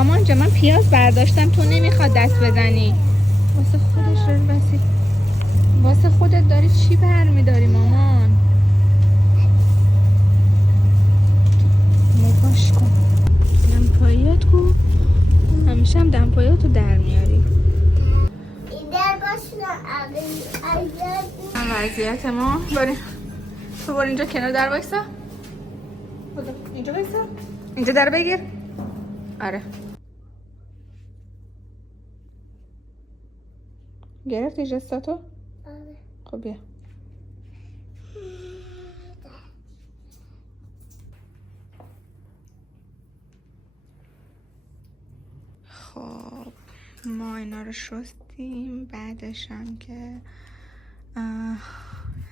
مامان جا من پیاز برداشتم تو نمیخواد دست بزنی. واسه خودش رو بسی، واسه خودت داری چی برمیداری مامان؟ نگاش کن دمپاییات کو، همیشه هم دمپاییاتو در میاری. وضعیت ما بریم تو برو اینجا کنار در وایسا، اینجا وایسا، اینجا در بگیر. آره گرفتی جستاتو؟ آره. خب بیا. خب ما اینا رو شستیم، بعدش هم که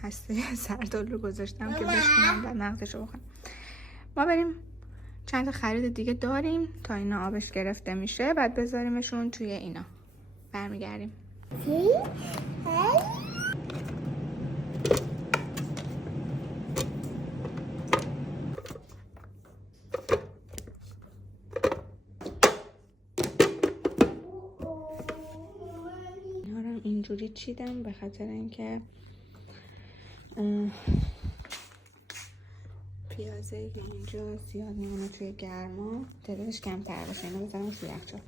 هسته سردال رو گذاشتم که بشکنم و مغزش رو بخورم. ما بریم چند تا خرید دیگه داریم تا اینا آبش گرفته میشه، بعد بذاریمشون توی اینا. برمیگردیم. اینجوری چیدم به خاطر اینکه پیازه که اینجا زیاد میمونه توی گرما تعدادش کمتر باشه. اینا بذارم توی یخچال.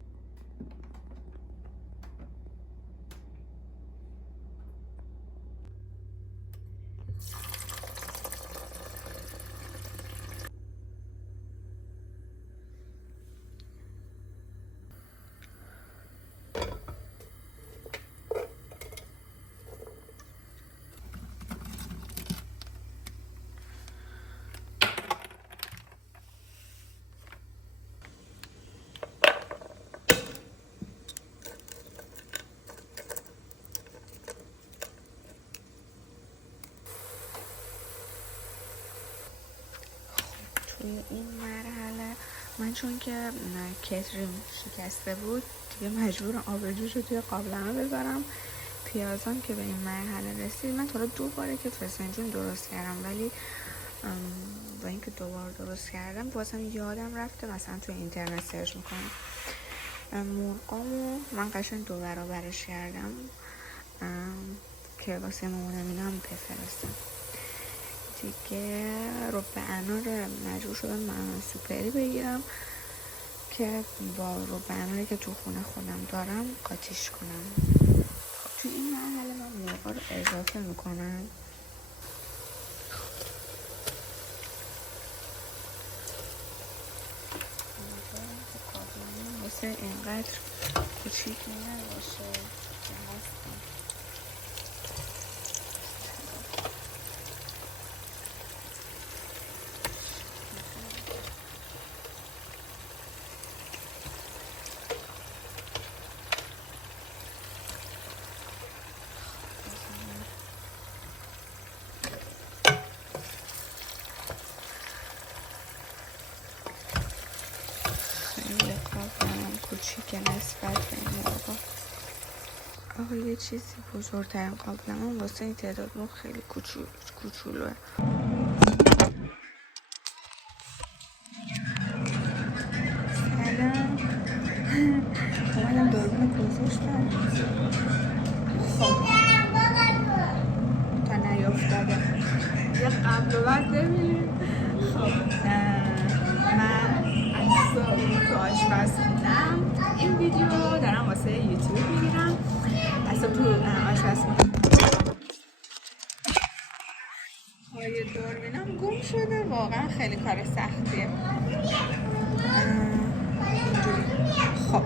توی این مرحله من چون که کتریم شکسته بود دیگه مجبورم آبجوش رو توی قابلمه بذارم. پیازم که به این مرحله رسید، من تا 2 باره که فسنجون درست کردم، ولی با اینکه 2 بار درست کردم بازم یادم رفته مثلا توی اینترنت سرچ میکنم. مرغامو من قشنگ 2 برابرش کردم که واسه مامانم اینا هم بفرستم دیگه. رب انار مجبور شدم من سوپری بگیرم که با رب اناری که تو خونه خودم دارم قاطیش کنم. خب توی این مرحله من مرغا رو اضافه میکنم. واسه اینقدر کوچیک نباشه که هستم. کوچیک نسبت به این مرغا. آقا یه چیزی بزرگترین قابلمه واسه این تعداد مرغ خیلی کوچولوه. سلام اومدم دوربین گذاشتم خب تا نیافتاده یه قبل و بعد ببینیم. خب من از تو آشپزخونم این ویدیو دارم واسه یوتیوب میگیرم. از تو آشپزخونه های دوربینم گم شده، واقعا خیلی کار سختیه. خب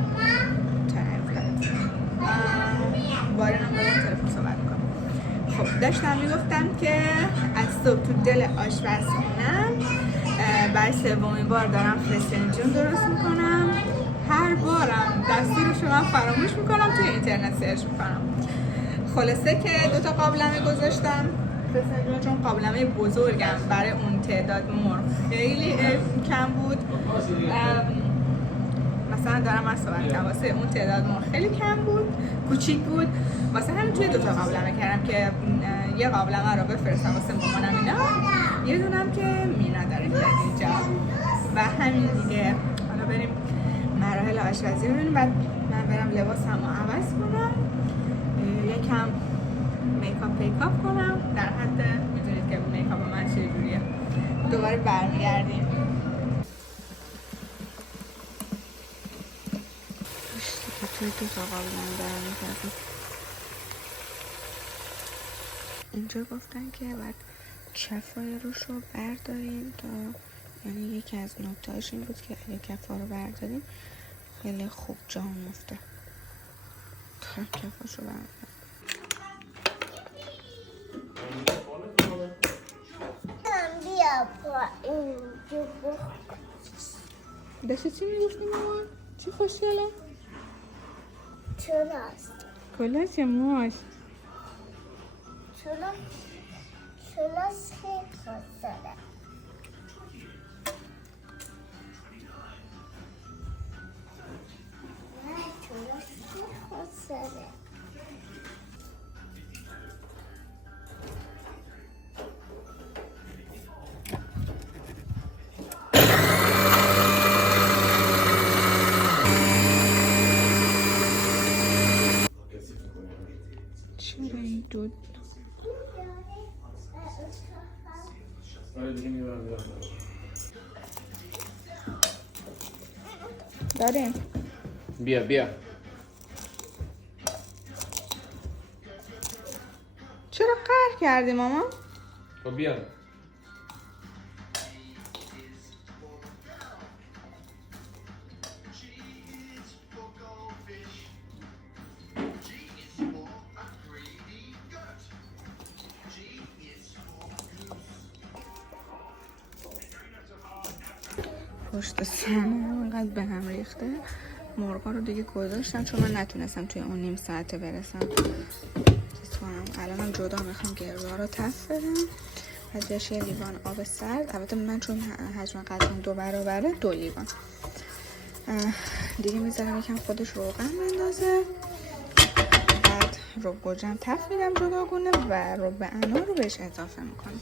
بارینم دارم تلفن صحبت کنم. خب داشتم میگفتم که از صبح تو دل آشپزخونم برای 3مین بار دارم فسنجون درست میکنم. هر بارم دستورشو من فراموش میکنم، توی اینترنت سرچ میکنم. خلاصه که 2 تا قابلمه گذاشتم فسنجون، چون قابلمه بزرگم برای اون تعداد مرغ خیلی کم بود. مثلا دارم از صحبت کنم واسه اون تعداد مرغ خیلی کم بود، کوچیک بود، واسه همین توی 2 تا قابلمه کردم که یه قابلمه رو بفرستم واسه مامانم اینا، یه دونم که مینا داره میاد اینجا و همین دیگه. حالا بریم مراحل آشپزی رو ببینیم، بعد من برم لباسمو عوض کنم، یکم میکاپ پیکاپ کنم، در حد میدونید که میکاپ من چجوریه. دوباره برمیگردیم. توی دو تا قابلمه دارم می‌کردم. اینجا گفتن که باید کفای روش رو برداریم تا، یعنی یکی از نکته‌اش این بود که اگه کفا رو برداریم خیلی خوب جا میفته. تا کفاش رو برداریم. بیا با اینجا داشتی چی میگفتی مامان؟ چی خوشگله؟ چلاست. کلاس یا ماش؟ چلاس خیلی خوشگله. نه چلاس خیلی خوشگله. چرا این دود؟ داریم. بیا چرا قهر کردی ماما؟ خب بیا. پشت سرم اینقدر به هم ریخته. مرغا رو دیگه گذاشتم چون من نتونستم توی اون نیم ساعته برسم چیز کنم. الانم جدا میخوام گردوها رو تفت بدم. بعد بهش یه لیوان آب سرد، البته من چون حجم قدم 2 برابره 2 لیوان دیگه میذارم یکم خودش روغن بندازه. بعد رب گوجم تفت میدم جداگونه و رب انار رو بهش اضافه میکنم.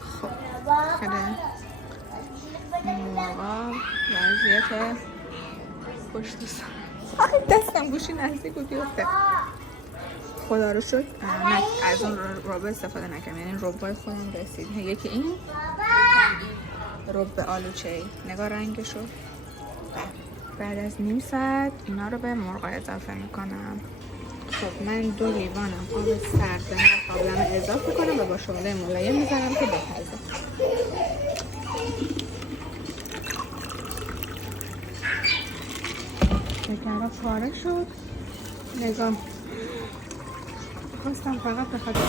خب خیلی مرغا وضعیت پشت سر دستم گوشی نزدیک بود بیفته. خدا رو شد از اون رب استفاده نکردم، یعنی ربای خودم رسید. یکی این رب آلوچه ای، نگاه رنگشو. بعد از نیم ساعت اینا رو به مرغا اضافه میکنم. خب من 2 لیوانم آب سرد به هر قابلمه اضافه کنم و با شعله ملایم میزنم که بپزه. شکر پاره شد. نگاه خواستم فقط بخاطر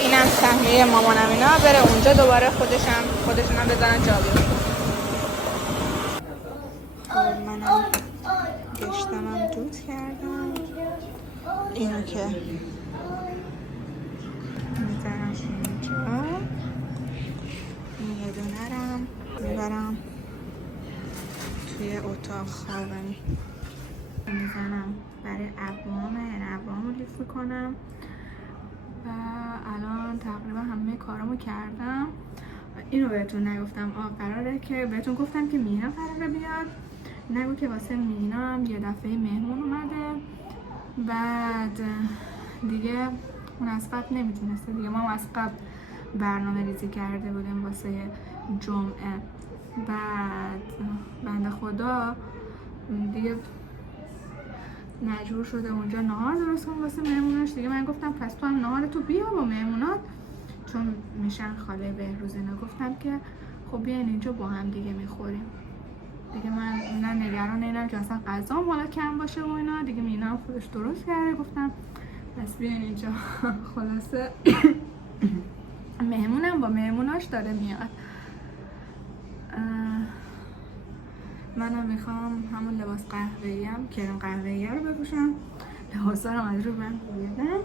اینم سهمیه مامانم، اینا بره اونجا دوباره خودشونم بزنن جا بیرون. خب منم گشتمم دود کردم. اینو که میذارم اینجا، این یه دونرم میبرم توی اتاق خوابم، میزنم برای ابروامه، یعنی ابروامو لیف میکنم. و الان تقریبا همه کارامو کردم. اینو بهتون نگفتم، قراره که بهتون گفتم که مینا قراره بیاد، نگو که واسه مینا هم یه دفعه مهمون اومده. بعد دیگه اون از قبل نمیتونسته دیگه، ما از قبل برنامه ریزی کرده بودیم واسه جمعه. بعد بنده خدا دیگه مجبور شده اونجا نهار درست کنه واسه مهموناش. دیگه من گفتم پس تو هم نهار تو بیا با مهمونات، چون میشن خاله بهروز اینا. گفتم که خب بیاین اینجا با هم دیگه میخوریم. دیگه من نه نگران اینم که اصلا غذا مالا کم باشه و اینا. دیگه مینا هم خودش درست کرده. گفتم پس بیاین اینجا. خلاصه مهمونم با مهموناش داره میاد. منم میخوام همون لباس قهوه‌ایم، کرم قهوه‌ای رو بپوشم. لباسا رو از رو من بویدم.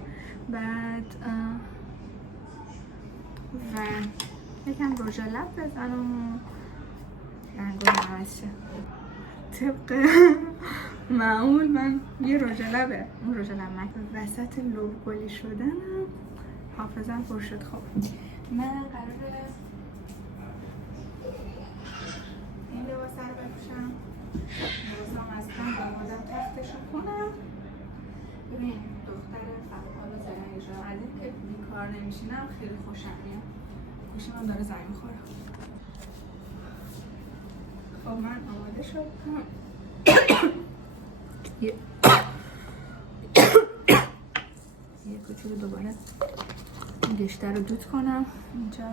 بعد و یکم رژ لب بزنم و رنگو عوض شه. طبق معمول من یه رژ لبه، اون رژ لب وسط لب گلی شدنم حافظم پرشد. خب من قراره این لباس رو بپوشم، لباسم از هم بمادم تختشو کنم. ببین دختر فعال و زرنگشم از این که بیکار نمیشینم خیلی خوشم میاد. گوشیم هم داره زنگ میخوره. خب من آماده شدم. یه کوچولو دوباره گشتر رو دود کنم اینجا.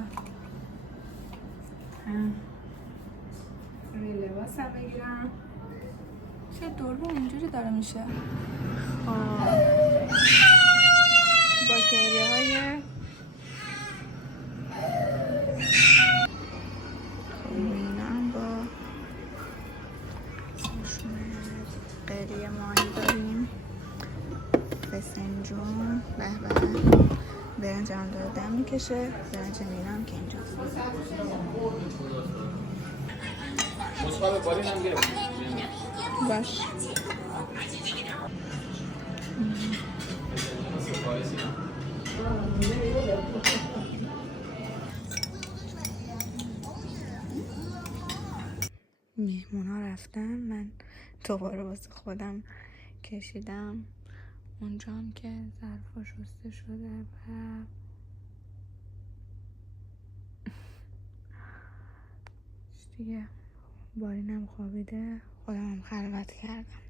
روی لباسم بگیرم. چه دوربین اینجوری داره میشه. با گریه های مینم با قریه ماهی داریم. فسنجون به برنج هم داره دم میکشه. برنج مینم که اینجاست. باش مهمون ها رفتن، من دوباره واسه خودم کشیدم. اونجا هم که ظرفا شسته شده و دیگه بارینم خوابیده، خودم هم خلوت کردم.